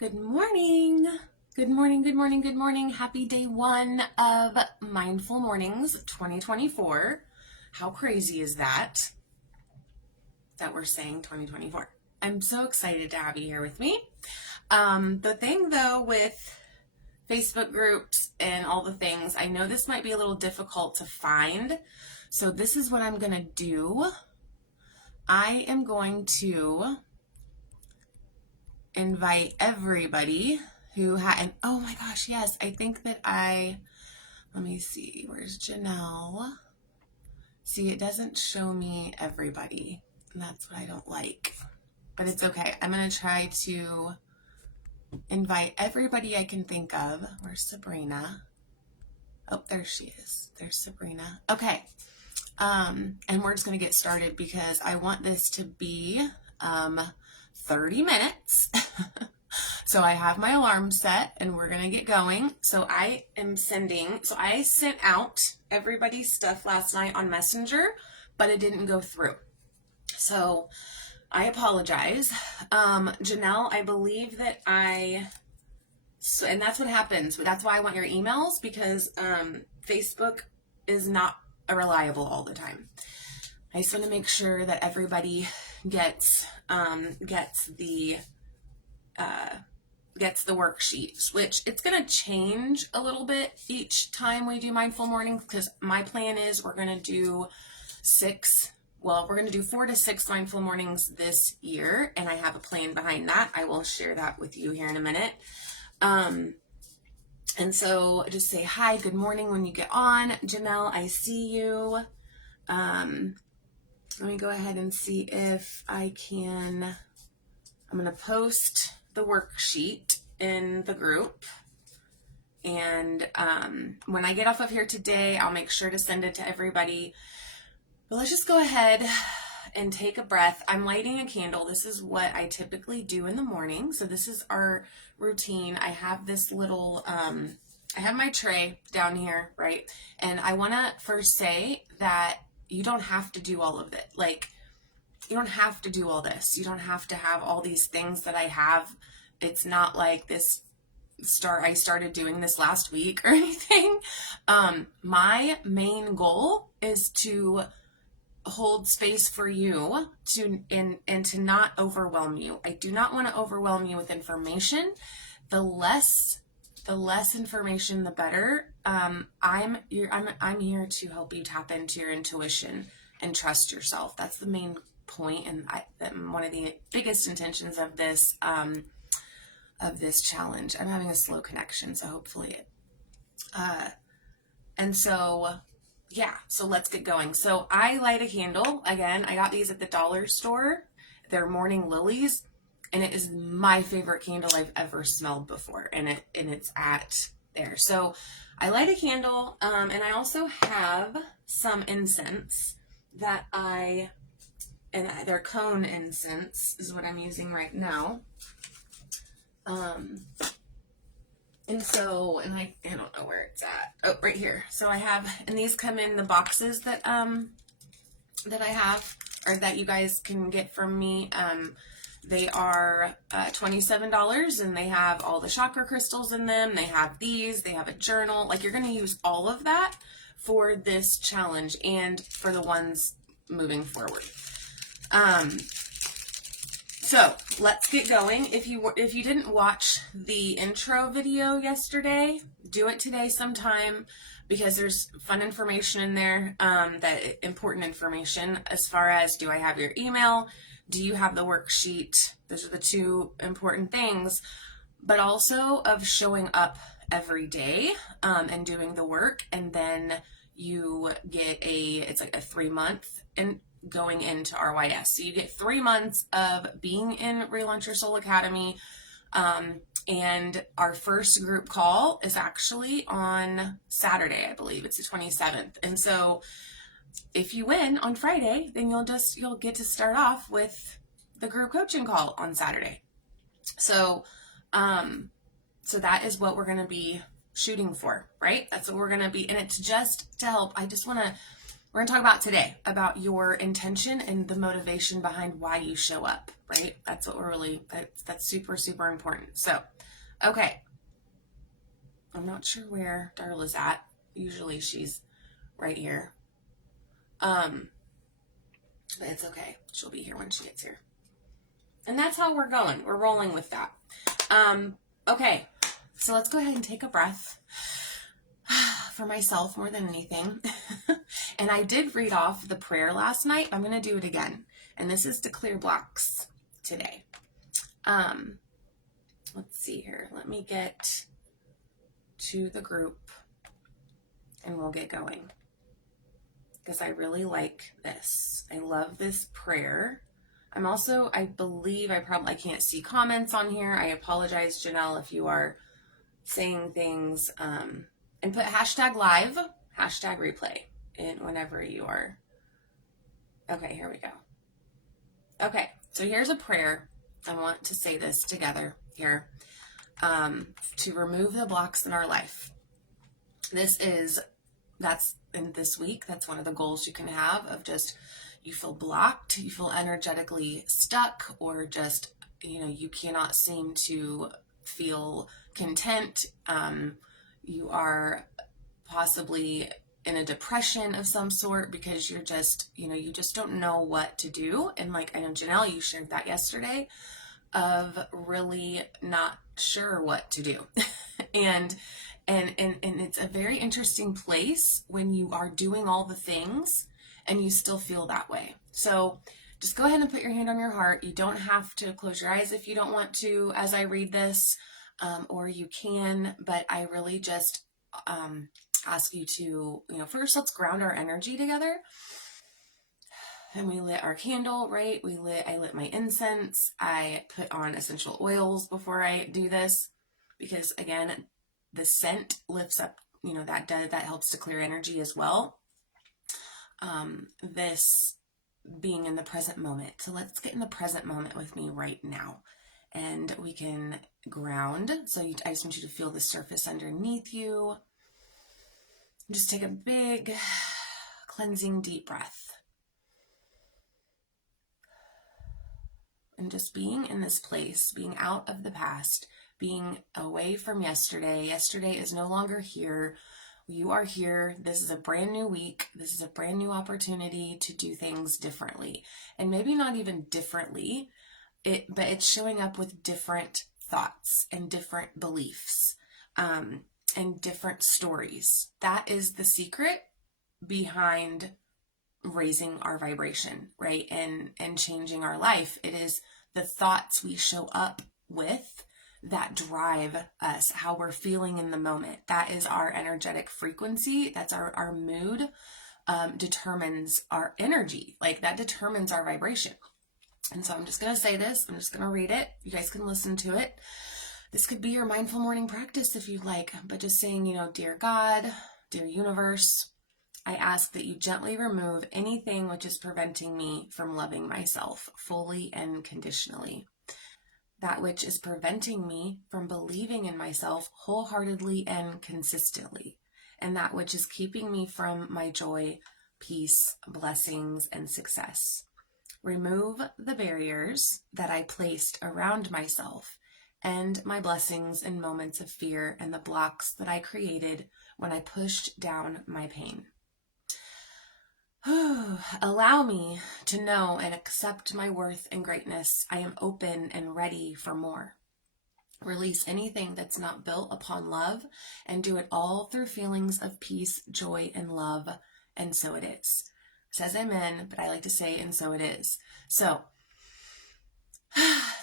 Good morning. Good morning, good morning, good morning. Happy day one of Mindful Mornings 2024. How crazy is that we're saying 2024? I'm so excited to have you here with me. The thing though with Facebook groups and all the things, I know this might be a little difficult to find. So this is what I'm going to do. I am going to invite everybody who and oh my gosh, yes, I think that let me see, where's Janelle? See, it doesn't show me everybody, and that's what I don't like, but it's okay. I'm going to try to invite everybody I can think of. Where's Sabrina? Oh, there she is. There's Sabrina. Okay. And we're just going to get started because I want this to be 30 minutes. So I have my alarm set and we're going to get going. So I sent out everybody's stuff last night on Messenger, but it didn't go through. So I apologize. Janelle, I believe that and that's what happens. That's why I want your emails, because Facebook is not reliable all the time. I just want to make sure that everybody gets the worksheets, which it's going to change a little bit each time we do Mindful Mornings, because my plan is we're going to do 4 to 6 Mindful Mornings this year, and I have a plan behind that. I will share that with you here in a minute. And so just say hi, good morning when you get on. Janelle, I see you. Let me go ahead and see if I'm going to post the worksheet in the group. And when I get off of here today, I'll make sure to send it to everybody. But let's just go ahead and take a breath. I'm lighting a candle. This is what I typically do in the morning. So this is our routine. I have this little, I have my tray down here, right? And I want to first say that you don't have to do all of it. Like, you don't have to do all this. You don't have to have all these things that I have. It's not like I started doing this last week or anything. My main goal is to hold space for you and to not overwhelm you. I do not want to overwhelm you with information. The less information, the better. I'm here to help you tap into your intuition and trust yourself. That's the main point, and one of the biggest intentions of this challenge. I'm having a slow connection, so hopefully it. And so, yeah. So let's get going. So I light a candle again. I got these at the dollar store. They're morning lilies. And it is my favorite candle I've ever smelled before. And it's at there. So I light a candle. And I also have some incense that they're cone incense is what I'm using right now. And I don't know where it's at. Oh, right here. So I have, and these come in the boxes that I have, or that you guys can get from me. They are $27, and they have all the chakra crystals in them. They have these, they have a journal. Like, you're going to use all of that for this challenge and for the ones moving forward. So let's get going. If you didn't watch the intro video yesterday, do it today sometime, because there's fun information in there, that important information as far as, do I have your email? Do you have the worksheet? Those are the two important things, but also of showing up every day, and doing the work. And then you get it's like a 3-month and going into RYS. So you get 3 months of being in Relaunch Your Soul Academy. And our first group call is actually on Saturday, I believe it's the 27th. And so if you win on Friday, then you'll get to start off with the group coaching call on Saturday. So, so that is what we're going to be shooting for, right? That's what we're going to be. And it's just to help. We're going to talk about today about your intention and the motivation behind why you show up, right? That's what we're really, that's super, super important. So, okay. I'm not sure where Darla's at. Usually she's right here. But it's okay. She'll be here when she gets here. And that's how we're going. We're rolling with that. Okay. So let's go ahead and take a breath for myself more than anything. And I did read off the prayer last night. I'm going to do it again. And this is to clear blocks today. Let's see here. Let me get to the group and we'll get going. Because I really like this. I love this prayer. I'm also, I believe I can't see comments on here. I apologize, Janelle, if you are saying things, and put hashtag live, hashtag replay in whenever you are. Okay, here we go. Okay, so here's a prayer. I want to say this together here, to remove the blocks in our life. That's in this week, that's one of the goals you can have of just, you feel blocked, you feel energetically stuck, or just, you cannot seem to feel content. You are possibly in a depression of some sort because you're just, you just don't know what to do. And like, I know Janelle, you shared that yesterday of really not sure what to do. And it's a very interesting place when you are doing all the things and you still feel that way. So just go ahead and put your hand on your heart. You don't have to close your eyes if you don't want to as I read this, or you can, but I really just ask you to, first let's ground our energy together. And we lit our candle, right? I lit my incense. I put on essential oils before I do this because again, the scent lifts up, that helps to clear energy as well. This being in the present moment. So let's get in the present moment with me right now. And we can ground. So I just want you to feel the surface underneath you. Just take a big cleansing deep breath. And just being in this place, being out of the past, being away from yesterday. Yesterday is no longer here. You are here. This is a brand new week. This is a brand new opportunity to do things differently. And maybe not even differently, but it's showing up with different thoughts and different beliefs, and different stories. That is the secret behind raising our vibration, right? And changing our life. It is the thoughts we show up with that drive us, how we're feeling in the moment. That is our energetic frequency. That's our mood, determines our energy. Like that determines our vibration. And so I'm just going to say this. I'm just going to read it. You guys can listen to it. This could be your mindful morning practice if you'd like, but just saying, dear God, dear universe, I ask that you gently remove anything which is preventing me from loving myself fully and conditionally. That which is preventing me from believing in myself wholeheartedly and consistently. And that which is keeping me from my joy, peace, blessings, and success. Remove the barriers that I placed around myself and my blessings in moments of fear and the blocks that I created when I pushed down my pain. Allow me to know and accept my worth and greatness. I am open and ready for more. Release anything that's not built upon love and do it all through feelings of peace, joy, and love. And so it is. It says amen, but I like to say, and so it is. So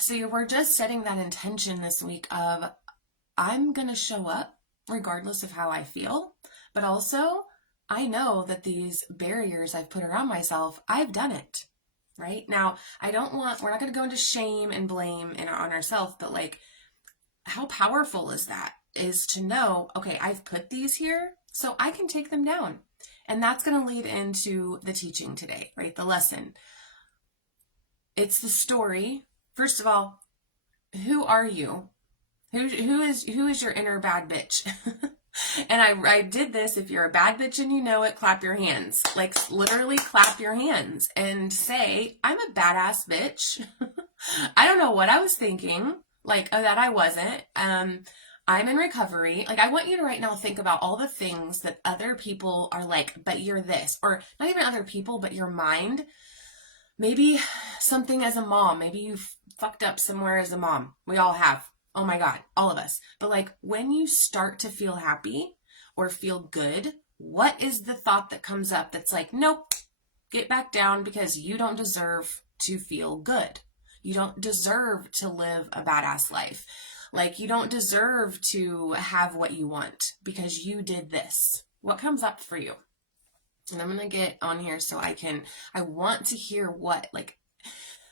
we're just setting that intention this week of I'm going to show up regardless of how I feel, but also I know that these barriers I've put around myself, I've done it, right? Now, we're not going to go into shame and blame on ourselves, but like, how powerful is that? Is to know, okay, I've put these here, so I can take them down. And that's going to lead into the teaching today, right? The lesson. It's the story. First of all, who are you? Who is your inner bad bitch? And I did this. If you're a bad bitch and you know it, clap your hands. Like literally clap your hands and say, I'm a badass bitch. I don't know what I was thinking, like, that I wasn't. I'm in recovery. Like, I want you to right now think about all the things that other people are like, but you're this, or not even other people, but your mind. Maybe something as a mom, maybe you fucked up somewhere as a mom. We all have. Oh my God, all of us. But like, when you start to feel happy or feel good, what is the thought that comes up that's like, nope, get back down, because you don't deserve to feel good. You don't deserve to live a badass life. Like, you don't deserve to have what you want because you did this. What comes up for you? And I'm going to get on here so I want to hear what, like,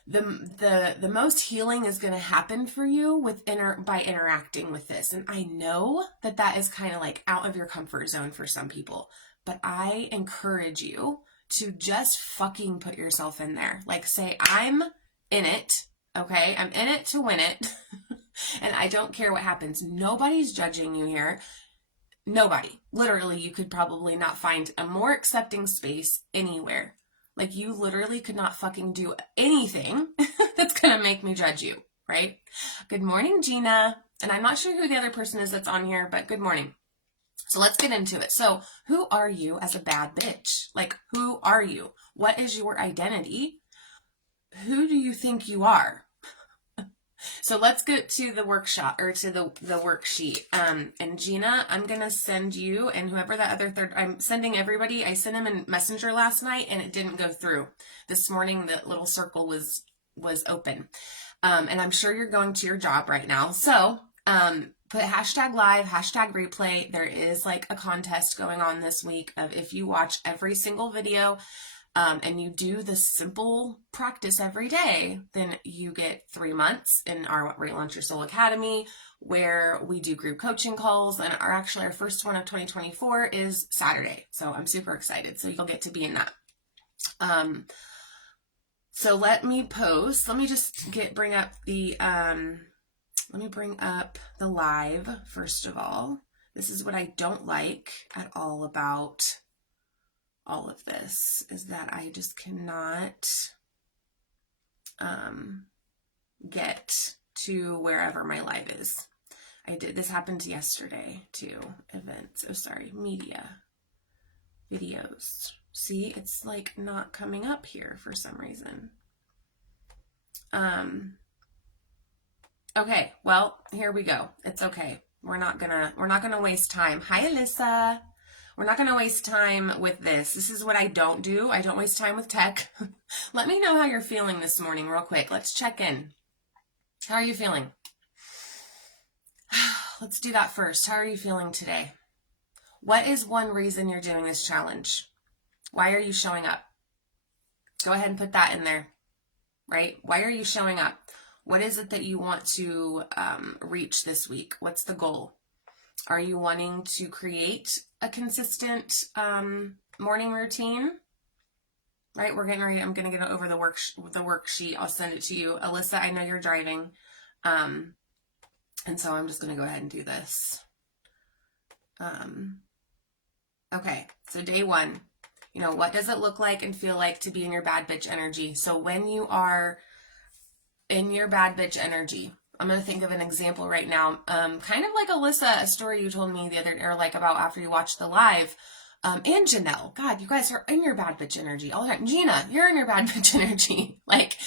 the most healing is going to happen for you by interacting with this. And I know that is kind of like out of your comfort zone for some people, but I encourage you to just fucking put yourself in there. Like, say, I'm in it. Okay. I'm in it to win it. And I don't care what happens. Nobody's judging you here. Nobody. Literally, you could probably not find a more accepting space anywhere. Like, you literally could not fucking do anything that's going to make me judge you, right? Good morning, Gina. And I'm not sure who the other person is that's on here, but good morning. So let's get into it. So who are you as a bad bitch? Like, who are you? What is your identity? Who do you think you are? So let's get to the workshop, or to the worksheet. And Gina, I'm going to send you, and whoever that other third, I'm sending everybody. I sent him in Messenger last night and it didn't go through. This morning, the little circle was open. And I'm sure you're going to your job right now. So, put hashtag live, hashtag replay. There is like a contest going on this week of, if you watch every single video, and you do the simple practice every day, then you get 3 months in our Relaunch Your Soul Academy, where we do group coaching calls. And our first one of 2024 is Saturday. So I'm super excited. So you'll get to be in that. So let me just bring up the live first of all. This is what I don't like at all about all of this, is that I just cannot get to wherever my live is. This happened yesterday too. Events. Oh, sorry. Media. Videos. See, it's like not coming up here for some reason. Okay. Well, here we go. It's okay. We're not gonna waste time. Hi, Alyssa. We're not going to waste time with this. This is what I don't do. I don't waste time with tech. Let me know how you're feeling this morning real quick. Let's check in. How are you feeling? Let's do that first. How are you feeling today? What is one reason you're doing this challenge? Why are you showing up? Go ahead and put that in there, right? Why are you showing up? What is it that you want to reach this week? What's the goal? Are you wanting to create a consistent morning routine? Right, we're getting ready. I'm going to get over the worksheet. I'll send it to you. Alyssa, I know you're driving. And so I'm just going to go ahead and do this. Okay, so day 1, what does it look like and feel like to be in your bad bitch energy? So when you are in your bad bitch energy, I'm going to think of an example right now. Kind of like Alyssa, a story you told me the other day, or like about after you watched the live. And Janelle, God, you guys are in your bad bitch energy all the time. Gina, you're in your bad bitch energy. Like,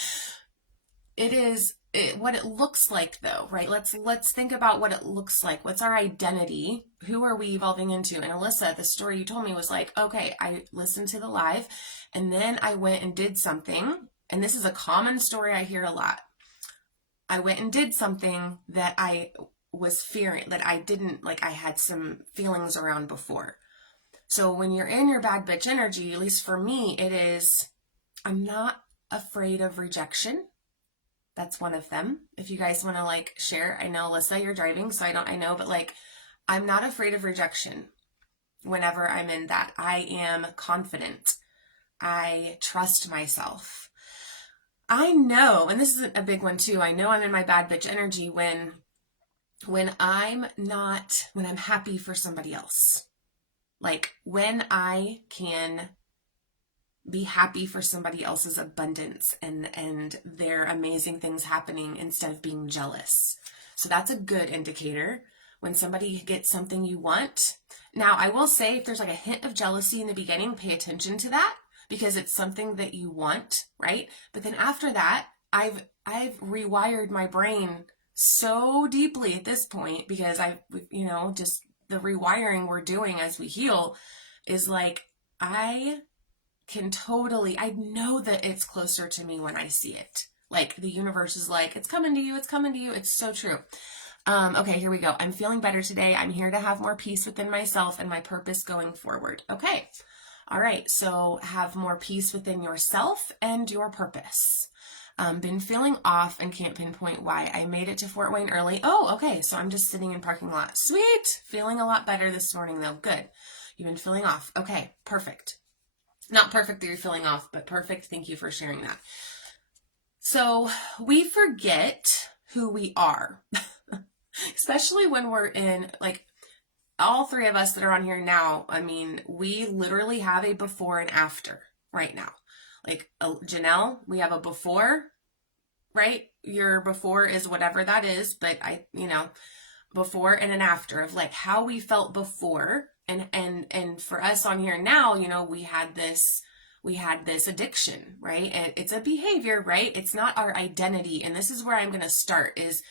what it looks like though, right? Let's think about what it looks like. What's our identity? Who are we evolving into? And Alyssa, the story you told me was like, okay, I listened to the live and then I went and did something. And this is a common story I hear a lot. I went and did something that I was fearing, that I didn't, like, I had some feelings around before. So when you're in your bad bitch energy, at least for me, it is, I'm not afraid of rejection. That's one of them. If you guys want to like share, I know Alyssa, you're driving, so I know, but like, I'm not afraid of rejection whenever I'm in that. I am confident. I trust myself. I know, and this is a big one too, I know I'm in my bad bitch energy when I'm happy for somebody else. Like when I can be happy for somebody else's abundance and their amazing things happening instead of being jealous. So that's a good indicator when somebody gets something you want. Now, I will say if there's like a hint of jealousy in the beginning, pay attention to that because it's something that you want, right? But then after that, I've rewired my brain so deeply at this point because just the rewiring we're doing as we heal is like, I know that it's closer to me when I see it. Like the universe is like, it's coming to you, it's coming to you. It's so true. Okay, here we go. I'm feeling better today. I'm here to have more peace within myself and my purpose going forward. Okay. All right. So have more peace within yourself and your purpose. Been feeling off and can't pinpoint why. I made it to Fort Wayne early. Oh, okay. So I'm just sitting in parking lot. Sweet. Feeling a lot better this morning though. Good. You've been feeling off. Okay. Perfect. Not perfect that you're feeling off, but perfect. Thank you for sharing that. So we forget who we are, especially when we're in, like, all three of us that are on here now. I mean, we literally have a before and after right now. Like Janelle, we have a before, right? Your before is whatever that is, but before and an after of like how we felt before. And for us on here now, we had this addiction, right? And it's a behavior, right? It's not our identity. And this is where I'm going to start is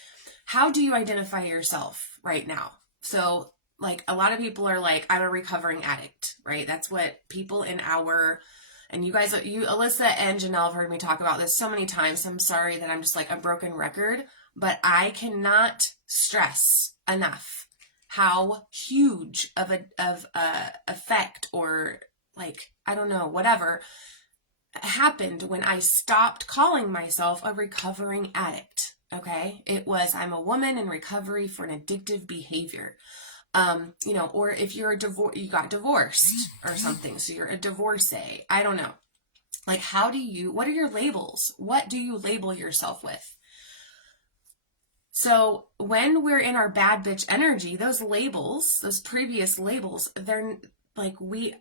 how do you identify yourself right now? So like a lot of people are like, I'm a recovering addict, right? That's what people and you guys, Alyssa and Janelle have heard me talk about this so many times. I'm sorry that I'm just like a broken record, but I cannot stress enough how huge of a effect or like, I don't know, whatever happened when I stopped calling myself a recovering addict. Okay. It was, I'm a woman in recovery for an addictive behavior. Or if you're you got divorced or something. So you're a divorcee. I don't know. Like, what are your labels? What do you label yourself with? So when we're in our bad bitch energy, those labels, those previous labels, they're like,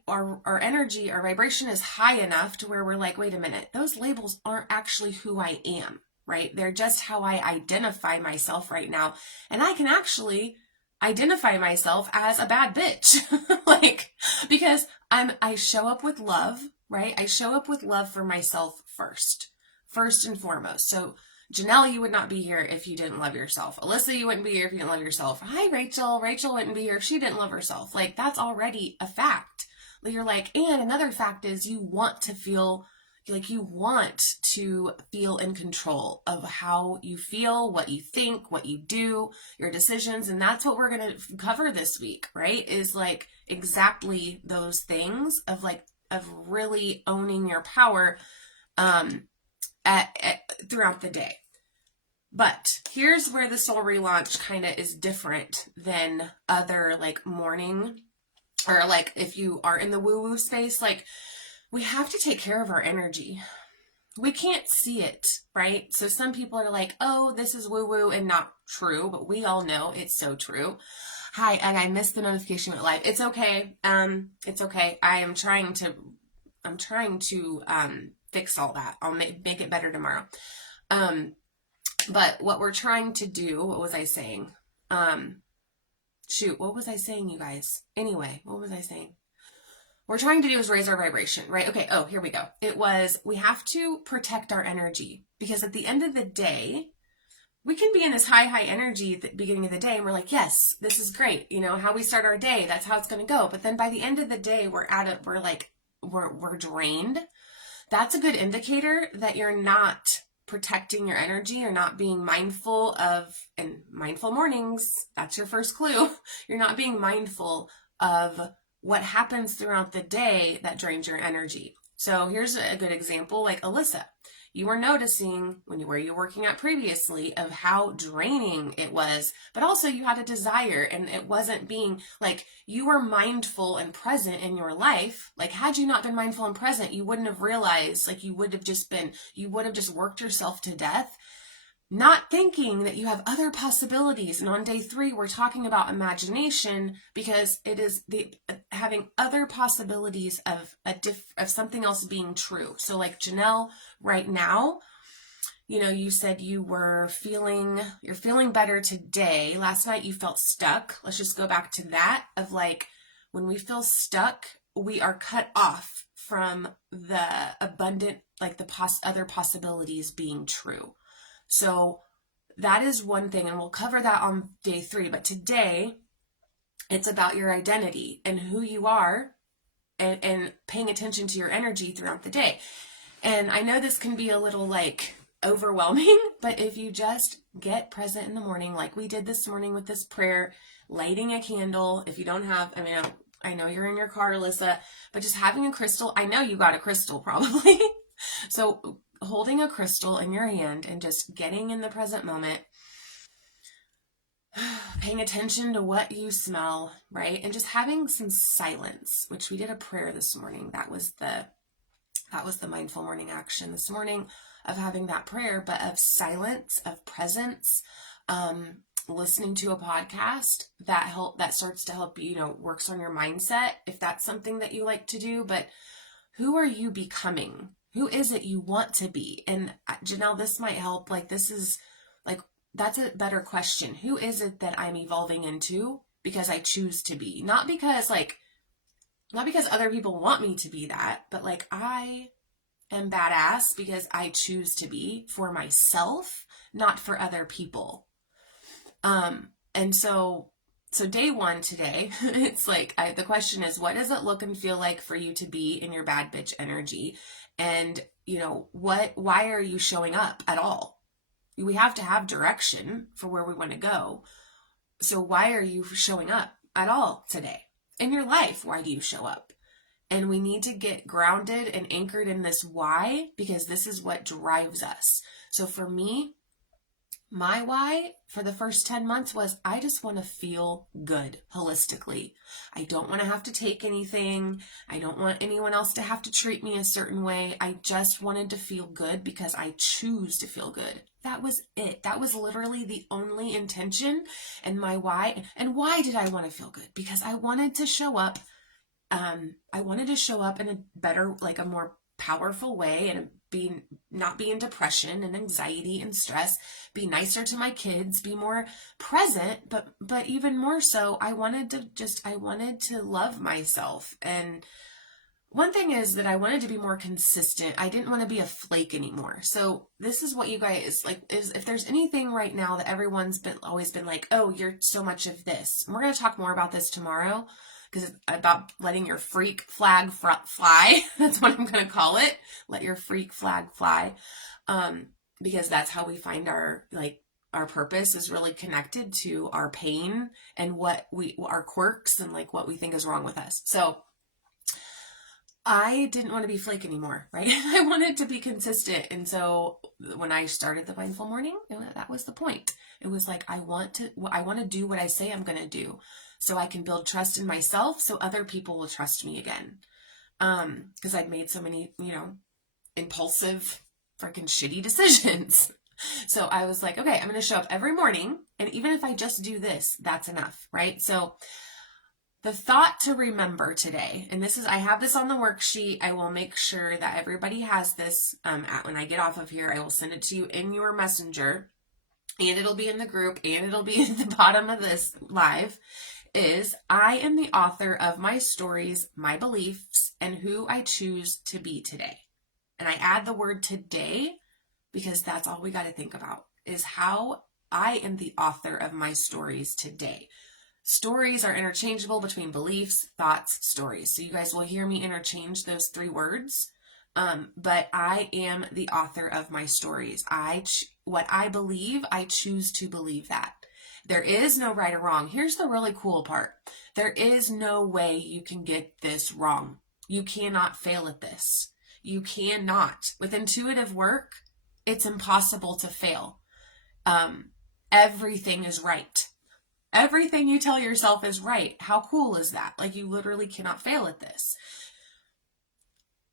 our energy, our vibration is high enough to where we're like, wait a minute, those labels aren't actually who I am, right? They're just how I identify myself right now. And I can actually identify myself as a bad bitch, like, because I show up with love, right? I show up with love for myself first and foremost. So Janelle, you would not be here if you didn't love yourself. Alyssa, you wouldn't be here if you didn't love yourself. Hi, Rachel. Rachel wouldn't be here if she didn't love herself. Like, that's already a fact. You're like, and another fact is you want to feel in control of how you feel, what you think, what you do, your decisions. And that's what we're going to cover this week, right? Is like exactly those things of really owning your power, throughout the day. But here's where the Soul Relaunch kind of is different than other like morning or like if you are in the woo-woo space, like we have to take care of our energy. We can't see it, right? So some people are like, oh, this is woo-woo and not true, but we all know it's so true. Hi, and I missed the notification went live. It's okay. It's okay. I'm trying to fix all that. I'll make it better tomorrow. But what we're trying to do, what was I saying? What was I saying, you guys? Anyway, what was I saying? What we're trying to do is raise our vibration, right? Okay. Oh, here we go. We have to protect our energy because at the end of the day, we can be in this high energy at the beginning of the day and we're like, yes, this is great. How we start our day, that's how it's going to go. But then by the end of the day, we're drained. That's a good indicator that you're not protecting your energy. You're not being mindful and mindful mornings. That's your first clue. You're not being mindful of what happens throughout the day that drains your energy. So here's a good example, like Alyssa. You were noticing where you were working at previously of how draining it was, but also you had a desire and it wasn't being like you were mindful and present in your life. Like had you not been mindful and present, you wouldn't have realized, like you would have just worked yourself to death not thinking that you have other possibilities. And on day 3, we're talking about imagination, because it is the having other possibilities of of something else being true. So like Janelle, right now, you said you're feeling better today. Last night you felt stuck. Let's just go back to that of like, when we feel stuck, we are cut off from the abundant, like the other possibilities being true. So that is one thing, and we'll cover that on day 3. But today, it's about your identity and who you are, and paying attention to your energy throughout the day. And I know this can be a little like overwhelming, but if you just get present in the morning, like we did this morning with this prayer, lighting a candle. If you don't have, I know you're in your car, Alyssa, but just having a crystal. I know you got a crystal probably. So holding a crystal in your hand and just getting in the present moment, paying attention to what you smell, right? And just having some silence, which we did a prayer this morning. That was the mindful morning action this morning, of having that prayer, but of silence, of presence, listening to a podcast that starts to help you, works on your mindset, if that's something that you like to do. But who are you becoming? Who is it you want to be? And Janelle, this might help. Like, this is like, that's a better question. Who is it that I'm evolving into because I choose to be? Not because other people want me to be that, but like, I am badass because I choose to be for myself, not for other people. And so day 1 today, it's like, the question is, what does it look and feel like for you to be in your bad bitch energy? And, why are you showing up at all? We have to have direction for where we want to go. So why are you showing up at all today? In your life, why do you show up? And we need to get grounded and anchored in this why, because this is what drives us. So for me, my why for the first 10 months was, I just want to feel good holistically. I don't want to have to take anything. I don't want anyone else to have to treat me a certain way. I just wanted to feel good because I choose to feel good. That was it. That was literally the only intention and my why. And why did I want to feel good? Because I wanted to show up. I wanted to show up in a better, like a more powerful way, and not be in depression and anxiety and stress, be nicer to my kids, be more present, but even more so, I wanted to love myself. And one thing is that I wanted to be more consistent. I didn't want to be a flake anymore. So this is what you guys like, is if there's anything right now that everyone's always been like, oh, you're so much of this. And we're going to talk more about this tomorrow, because it's about letting your freak flag fly. That's what I'm going to call it. Let your freak flag fly. Because that's how we find our purpose is really connected to our pain and our quirks and like what we think is wrong with us. So I didn't want to be flake anymore, right? I wanted to be consistent. And so when I started the mindful morning, that was the point. It was like, I want to do what I say I'm going to do, so I can build trust in myself, so other people will trust me again. Because I'd made so many, impulsive, freaking shitty decisions. So I was like, okay, I'm going to show up every morning. And even if I just do this, that's enough, right? So the thought to remember today, and I have this on the worksheet. I will make sure that everybody has this. When I get off of here, I will send it to you in your messenger, and it'll be in the group, and it'll be at the bottom of this live, is I am the author of my stories, my beliefs, and who I choose to be today. And I add the word today because that's all we got to think about, is how I am the author of my stories today. Stories are interchangeable between beliefs, thoughts, stories. So you guys will hear me interchange those 3 words. But I am the author of my stories. What I believe, I choose to believe that. There is no right or wrong. Here's the really cool part. There is no way you can get this wrong. You cannot fail at this. You cannot. With intuitive work, it's impossible to fail. Everything is right. Everything you tell yourself is right. How cool is that? Like, you literally cannot fail at this.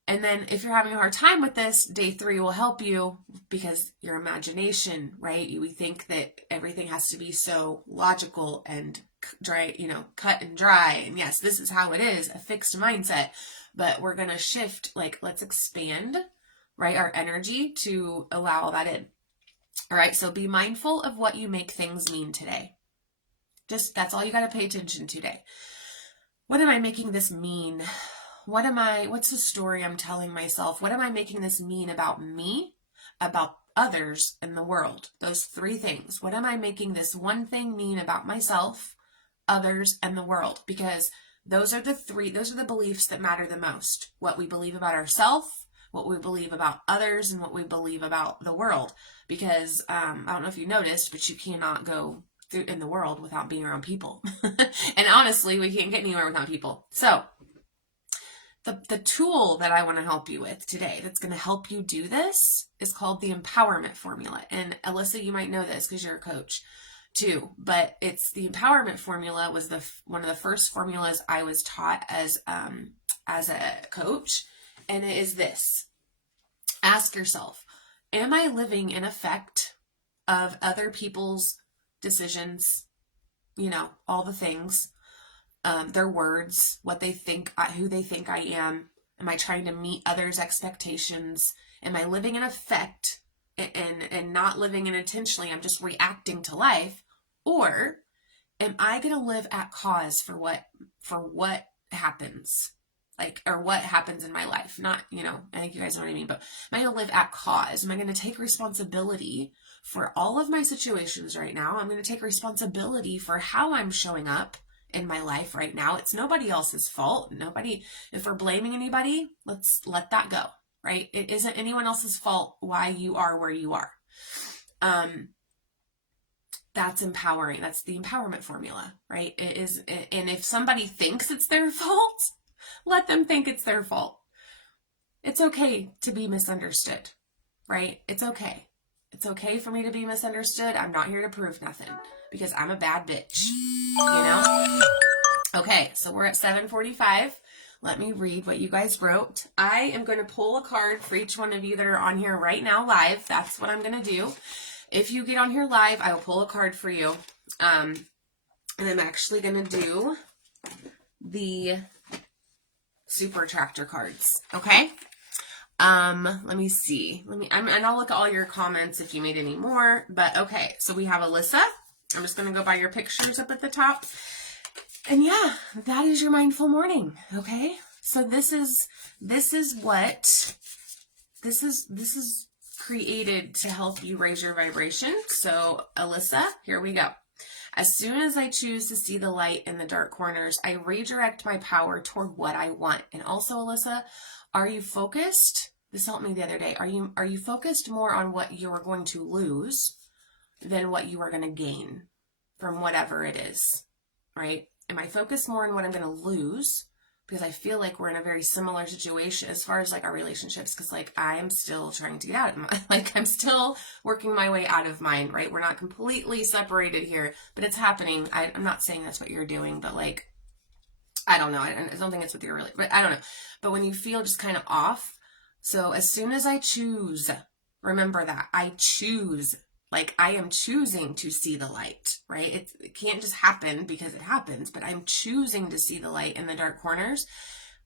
And then if you're having a hard time with this, day 3 will help you, because your imagination, right? We think that everything has to be so logical and dry, cut and dry. And yes, this is how it is, a fixed mindset. But we're going to shift, like, let's expand, right, our energy to allow that in. All right, so be mindful of what you make things mean today. That's all you got to pay attention to today. What am I making this mean? What's the story I'm telling myself? What am I making this mean about me, about others, and the world? Those 3 things. What am I making this one thing mean about myself, others, and the world? Because those are the beliefs that matter the most. What we believe about ourselves, what we believe about others, and what we believe about the world. Because I don't know if you noticed, but you cannot go through in the world without being around people. And honestly, we can't get anywhere without people. So the tool that I want to help you with today that's going to help you do this is called the empowerment formula. And Alyssa, you might know this because you're a coach too, but it's the empowerment formula was one of the first formulas I was taught as a coach. And it is this: ask yourself, am I living in effect of other people's decisions, all the things, their words, what they think, who they think I am? Am I trying to meet others' expectations? Am I living in effect and not living in intentionally? I'm just reacting to life. Or am I going to live at cause for what happens? Or what happens in my life? Not, I think you guys know what I mean, but am I going to live at cause? Am I going to take responsibility for all of my situations right now? I'm going to take responsibility for how I'm showing up in my life right now. It's nobody else's fault. If we're blaming anybody, let's let that go, right? It isn't anyone else's fault why you are where you are. That's empowering. That's the empowerment formula, right? It is. And if somebody thinks it's their fault, let them think it's their fault. It's okay to be misunderstood, right? It's okay. It's okay for me to be misunderstood. I'm not here to prove nothing because I'm a bad bitch, Okay, so we're at 7:45. Let me read what you guys wrote. I am going to pull a card for each one of you that are on here right now live. That's what I'm going to do. If you get on here live, I will pull a card for you. And I'm actually going to do the super attractor cards. Okay. Let me see. And I'll look at all your comments if you made any more, but okay. So we have Alyssa. I'm just going to go by your pictures up at the top. And yeah, that is your mindful morning. Okay. So this is created to help you raise your vibration. So Alyssa, here we go. As soon as I choose to see the light in the dark corners, I redirect my power toward what I want. And also, Alyssa, are you focused? This helped me the other day. Are you focused more on what you're going to lose than what you are going to gain from whatever it is, right? Am I focused more on what I'm going to lose? Because I feel like we're in a very similar situation as far as like our relationships. Because like I am still trying to get out of mine. I'm still working my way out of mine, right? We're not completely separated here, but it's happening. I'm not saying that's what you're doing, but like, I don't know. I don't think it's what you're really, but I don't know. But when you feel just kind of off. So as soon as I choose, remember that I choose, like I am choosing to see the light, right? It can't just happen because it happens, but I'm choosing to see the light in the dark corners.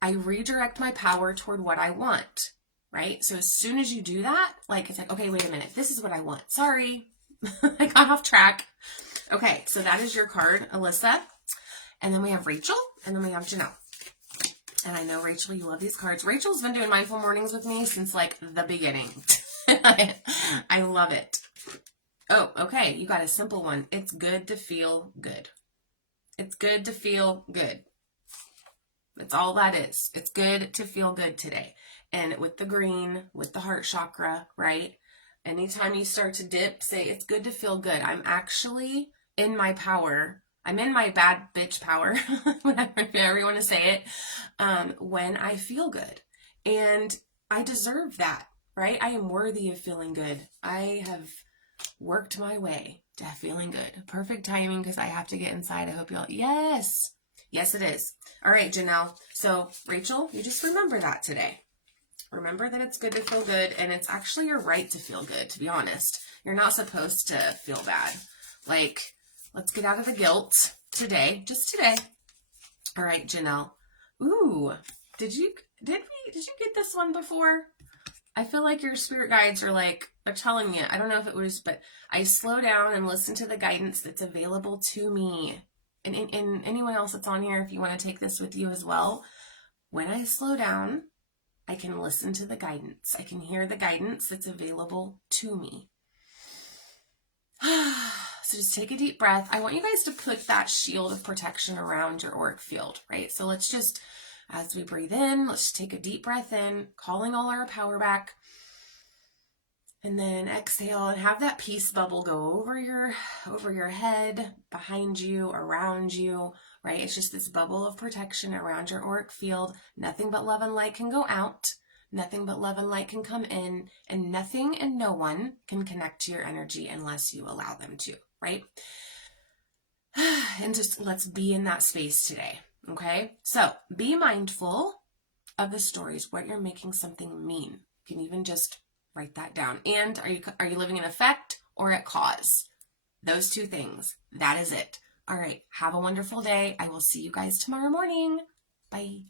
I redirect my power toward what I want, right? So as soon as you do that, like it's like, okay, wait a minute. This is what I want. Sorry. I got off track. Okay. So that is your card, Alyssa. And then we have Rachel, and then we have Janelle. And I know, Rachel, you love these cards. Rachel's been doing mindful mornings with me since like the beginning. I love it. Oh, okay. You got a simple one. It's good to feel good. It's good to feel good. That's all that is. It's good to feel good today. And with the green, with the heart chakra, right? Anytime you start to dip, say it's good to feel good. I'm actually in my power. I'm in my bad bitch power, whatever you want to say it, when I feel good. And I deserve that, right? I am worthy of feeling good. I have worked my way to feeling good. Perfect timing because I have to get inside. I hope y'all, yes, it is. All right, Janelle. So Rachel, you just remember that today. Remember that it's good to feel good, and it's actually your right to feel good, to be honest. You're not supposed to feel bad. Like, let's get out of the guilt today, just today. All right, Janelle. Ooh, did you get this one before? I feel like your spirit guides are telling me, I don't know if it was, but I slow down and listen to the guidance that's available to me. And anyone else that's on here, if you want to take this with you as well, when I slow down, I can listen to the guidance. I can hear the guidance that's available to me. So just take a deep breath. I want you guys to put that shield of protection around your auric field, right? So let's just, as we breathe in, let's just take a deep breath in, calling all our power back. And then exhale and have that peace bubble go over your head, behind you, around you, right? It's just this bubble of protection around your auric field. Nothing but love and light can go out. Nothing but love and light can come in, and nothing and no one can connect to your energy unless you allow them to, right? And just let's be in that space today, okay? So be mindful of the stories, what you're making something mean. You can even just write that down. And are you living in effect or at cause? Those two things. That is it. All right. Have a wonderful day. I will see you guys tomorrow morning. Bye.